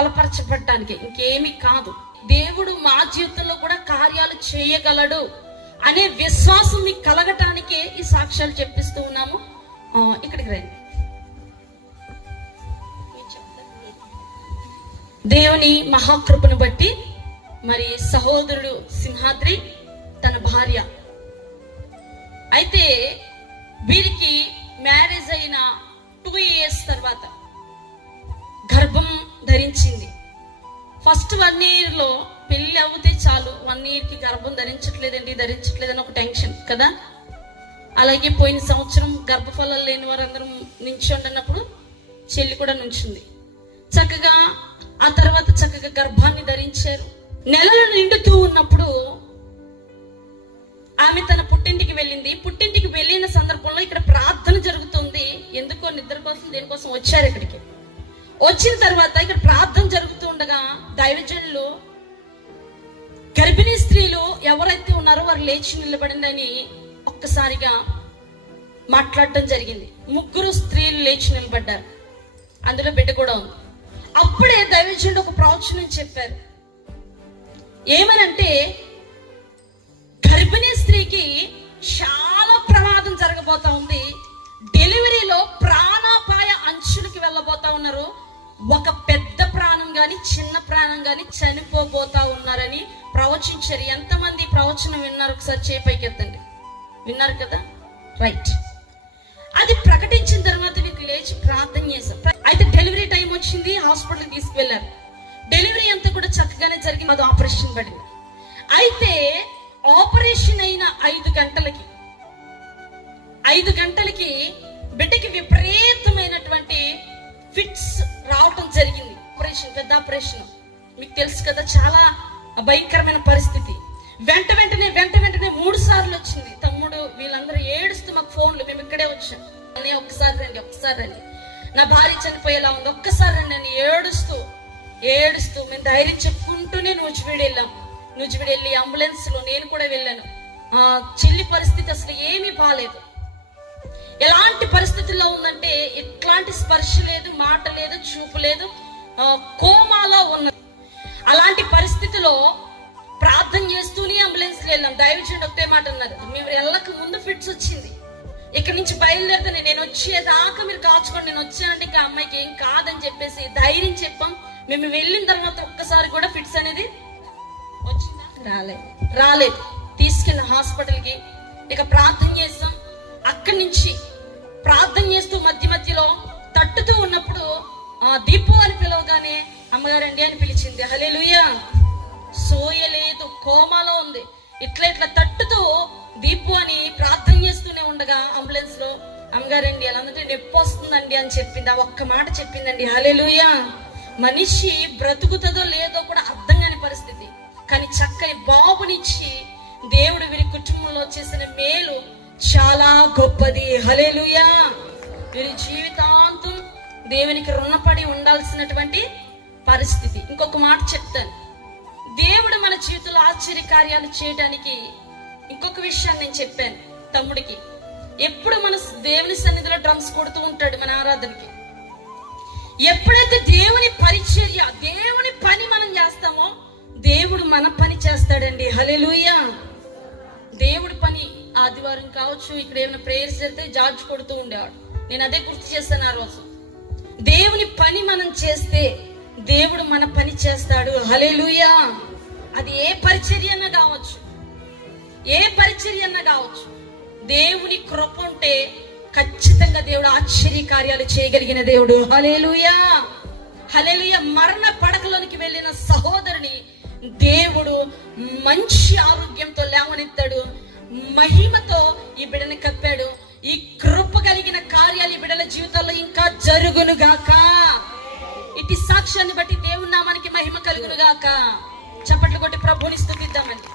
బలపరచబడటానికి, ఇంకేమీ కాదు. దేవుడు మా జీవితంలో కూడా కార్యాలు చేయగలడు అనే విశ్వాసం మీకు కలగటానికే ఈ సాక్ష్యాలు చెప్పిస్తూ ఉన్నాము. ఇక్కడికి రండి. దేవుని మహాకృపను బట్టి మరి సహోదరుడు సింహాద్రి తన భార్య అయితే వీరికి మ్యారేజ్ అయిన 2 years తర్వాత గర్భం ధరించింది. ఫస్ట్ 1 year లో పెళ్లి అవుతే చాలు, 1 year కి గర్భం ధరించట్లేదని ఒక టెన్షన్ కదా. అలాగే పోయిన సంవత్సరం గర్భఫలాలు లేని వారందరం నించుండన్నప్పుడు చెల్లి కూడా నుంచింది. చక్కగా ఆ తర్వాత చక్కగా గర్భాన్ని ధరించారు. నెలలు నిండుతూ ఉన్నప్పుడు ఆమె తన పుట్టింటికి వెళ్ళింది. పుట్టింటికి వెళ్ళిన సందర్భంలో ఇక్కడ ప్రార్థన జరుగుతుంది. ఎందుకో నిద్ర కోసం దేనికోసం వచ్చారు. ఇక్కడికి వచ్చిన తర్వాత ఇక్కడ ప్రార్థన జరుగుతూ ఉండగా దైవజనులు గర్భిణీ స్త్రీలు ఎవరైతే ఉన్నారో వారు లేచి నిలబడిందని ఒక్కసారిగా మాట్లాడటం జరిగింది. 3 స్త్రీలు లేచి నిలబడ్డారు. అందులో బిడ్డ కూడా ఉంది. అప్పుడే దైవజనుడు ఒక ప్రవచనం చెప్పారు. ఏమనంటే గర్భిణీ స్త్రీకి చాలా ప్రమాదం జరగబోతా ఉంది. డెలివరీలో ప్రాణాపాయ అంచులకి వెళ్ళబోతా ఉన్నారు. ఒక పెద్ద ప్రాణం గాని చిన్న ప్రాణం గాని చనిపోబోతా ఉన్నారని ప్రవచించారు. ఎంతమంది ప్రవచనం విన్నారు? ఒకసారి చేపైకి ఎత్తండి. విన్నారు కదా, రైట్. అది ప్రకటించిన తర్వాత వీరికి లేచి ప్రార్థన చేశారు. అయితే డెలివరీ టైం వచ్చింది, హాస్పిటల్కి తీసుకువెళ్ళారు. డెలివరీ అంతా కూడా చక్కగానే జరిగింది. అది ఆపరేషన్ పడింది. అయితే ఆపరేషన్ అయిన 5 గంటలకి బిడ్డకి విపరీతమైనటువంటి ఫిట్స్ రావటం జరిగింది. ఆపరేషన్, పెద్ద ఆపరేషన్ మీకు తెలుసు కదా, చాలా భయంకరమైన పరిస్థితి. వెంటనే 3 సార్లు వచ్చింది. తమ్ముడు వీళ్ళందరూ ఏడుస్తూ మాకు ఫోన్లు, మేము ఇక్కడే వచ్చాం, ఒక్కసారి రండి, నా భార్య చనిపోయేలా ఉంది, ఒక్కసారి రండి అని ఏడుస్తూ మేము ధైర్యం చెప్పుకుంటూనే నూజివీడు వెళ్ళి అంబులెన్స్ లో నేను కూడా వెళ్ళాను. చెల్లి పరిస్థితి అసలు ఏమీ బాలేదు. ఎలాంటి పరిస్థితుల్లో ఉందంటే ఇట్లాంటి స్పర్శ లేదు, మాట లేదు, చూపు లేదు, కోమాలో ఉన్నది. అలాంటి పరిస్థితిలో ప్రార్థన చేస్తూనే అంబులెన్స్ లో వెళ్ళాం. దైవజనుడు ఒకే మాట అన్నారు, మేము వెళ్ళక ముందు ఫిట్స్ వచ్చింది, ఇక్కడి నుంచి బయలుదేరితే నేను వచ్చేదాకా మీరు కాచుకోండి, నేను వచ్చానంటే ఇంకా అమ్మాయికి ఏం కాదని చెప్పేసి ధైర్యం చెప్పాం. మేము వెళ్ళిన తర్వాత ఒక్కసారి కూడా ఫిట్స్ అనేది వచ్చిందా? రాలేదు. తీసుకెళ్ళిన హాస్పిటల్కి. ఇక ప్రార్థన చేస్తాం. అక్కడి నుంచి ప్రార్థన చేస్తూ మధ్యలో తట్టుతూ ఉన్నప్పుడు దీపు అని పిలవగానే అమ్మగారండి అని పిలిచింది. హల్లెలూయా. సోయలేదు, కోమాలో ఉంది. ఇట్లా తట్టుతూ దీపు అని ప్రార్థన చేస్తూనే ఉండగా అంబులెన్స్ లో అమ్మగారండి అలా అంటే నొప్పి వస్తుందండి అని చెప్పింది. ఆ ఒక్క మాట చెప్పిందండి. హల్లెలూయా. మనిషి బ్రతుకుతుందో లేదో కూడా అర్థం కాని పరిస్థితి. కానీ చక్కని బాబునిచ్చి దేవుడు వీరి కుటుంబంలో చేసిన మేలు చాలా గొప్పది. హల్లెలూయా. వీరి జీవితాంతం దేవునికి రుణపడి ఉండాల్సినటువంటి పరిస్థితి. ఇంకొక మాట చెప్తాను. దేవుడు మన జీవితంలో ఆశ్చర్య కార్యాలు చేయడానికి ఇంకొక విషయాన్ని నేను చెప్పాను తమ్ముడికి. ఎప్పుడు మన దేవుని సన్నిధిలో డ్రమ్స్ కొడుతూ ఉంటాడు మన ఆరాధనకి. ఎప్పుడైతే దేవుని పరిచర్య, దేవుని పని మనం చేస్తామో దేవుడు మన పని చేస్తాడండి. హల్లెలూయా. దేవుడి పని ఆదివారం కావచ్చు, ఇక్కడ ఏమైనా ప్రేయర్స్ జరిగితే జార్జ్ కొడుతూ ఉండేవాడు. నేను అదే గుర్తు చేస్తాను ఆ రోజు. దేవుని పని మనం చేస్తే దేవుడు మన పని చేస్తాడు. హల్లెలూయా. అది ఏ పరిచర్య అన్నా కావచ్చు, దేవుని కృప ఉంటే ఖచ్చితంగా దేవుడు ఆశ్చర్య కార్యాలు చేయగలిగిన దేవుడు. హల్లెలూయా. మరణ పడకలోనికి వెళ్ళిన సహోదరుని దేవుడు మంచి ఆరోగ్యంతో లేవనెత్తాడు. మహిమతో ఈ బిడ్డని కప్పాడు. ఈ కృప కలిగిన కార్యాలు ఈ బిడ్డల జీవితాల్లో ఇంకా జరుగునుగాక. ఇటు సాక్ష్యాన్ని బట్టి దేవుని నామానికి మహిమ కలుగునుగాక. చప్పట్లు కొట్టి ప్రభువుని స్తుతిద్దామండి.